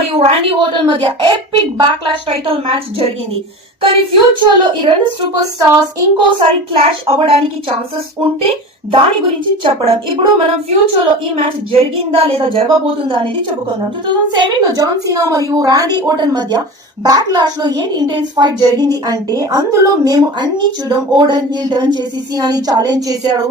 మరియు రాండీ ఓర్టన్ మధ్య epic backlash title match జరిగింది. కానీ ఫ్యూచర్ లో ఈ రెండు సూపర్ స్టార్స్ ఇంకోసారి క్లాష్ అవ్వడానికి ఛాన్సెస్ ఉంటే దాని గురించి చెప్పడం. ఇప్పుడు మనం ఫ్యూచర్ లో ఈ మ్యాచ్ జరిగిందా లేదా జరగబోతుందా అనేది చెప్పుకుందాం. 2007 లో జాన్ సీనా మరియు రాండీ ఓర్టన్ మధ్య బ్యాక్లాష్ లో ఏంటి ఇంటెన్స్ ఫైట్ జరిగింది అంటే అందులో మేము అన్ని చూడడం. ఓర్టన్ హీల్ టర్న్ చేసి సీనాని ఛాలెంజ్ చేశాడు.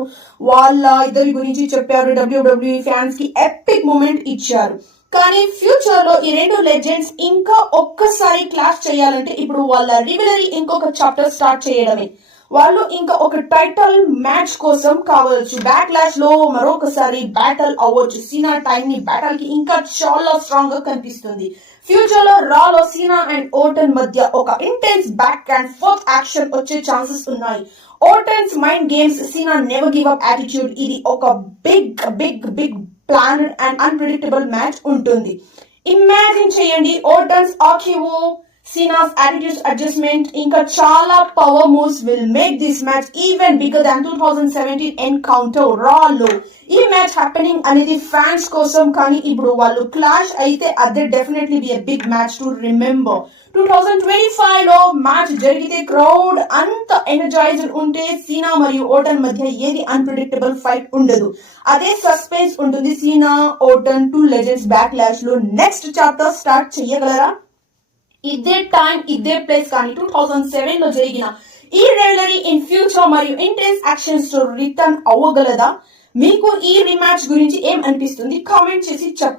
వాళ్ళ ఇద్దరి గురించి చెప్పారు. WWE ఫ్యాన్స్ కి ఎపిక్ మూమెంట్ ఇచ్చారు. కానీ ఫ్యూచర్ లో ఈ రెండు లెజెండ్స్ ఇంకా ఒక్కసారి క్లాష్ చేయాలంటే ఇప్పుడు వాళ్ళ రివెలరీ ఇంకొక చాప్టర్ స్టార్ట్ చేయడమే. వాళ్ళు ఇంకా ఒక టైటిల్ మ్యాచ్ కోసం కావచ్చు. బ్యాక్లాష్ లో మరొకసారి బ్యాటిల్ అవ్వచ్చు. సీనా టైం ని బ్యాటిల్ కి ఇంకా చాలా స్ట్రాంగ్ గా కనిపిస్తుంది. ఫ్యూచర్ లో రాలో సీనా అండ్ ఓర్టన్ మధ్య ఒక intense back and forth action వచ్చే ఛాన్సెస్ ఉన్నాయి. Orton's mind games, Cena never give up attitude, ఇది ఒక big big big planned and unpredictable match ఉంటుంది. ఇమాజిన్ చేయండి, Orton's RKO, Cena's attitude adjustment, ఇంకా చాలా power moves will make this match even bigger than 2017 encounter రాలో. ఈ match happening అనేది fans కోసం, కానీ ఇప్పుడు వాళ్ళు క్లాష్ అయితే అదే definitely be a big match to remember. 2025 లో మ్యాచ్ జరిగితే క్రౌడ్ అంత ఎనర్జైజ్డ్ ఉంటే సీనా మరియు ఓర్టన్ మధ్య ఏది అన్ప్రెడిక్టబుల్ ఫైట్ ఉండదు. అదే సస్పెన్స్ ఉంటుంది. సీనా ఓర్టన్ టూ లెజెండ్స్ బ్యాక్లాష్ లో నెక్స్ట్ చాప్టర్ స్టార్ట్ చేయగలరా? ఇదే టైం ఇదే ప్లేస్ కానీ 2007 లో జరిగిన ఈ రైవలరీ ఇన్ ఫ్యూచర్ మరియు ఇంటెన్స్ యాక్షన్స్ తో రిటర్న్ అవ్వగలదా? మీకు ఈ రీమ్యాచ్ గురించి ఏం అనిపిస్తుంది? కామెంట్ చేసి చెప్పండి.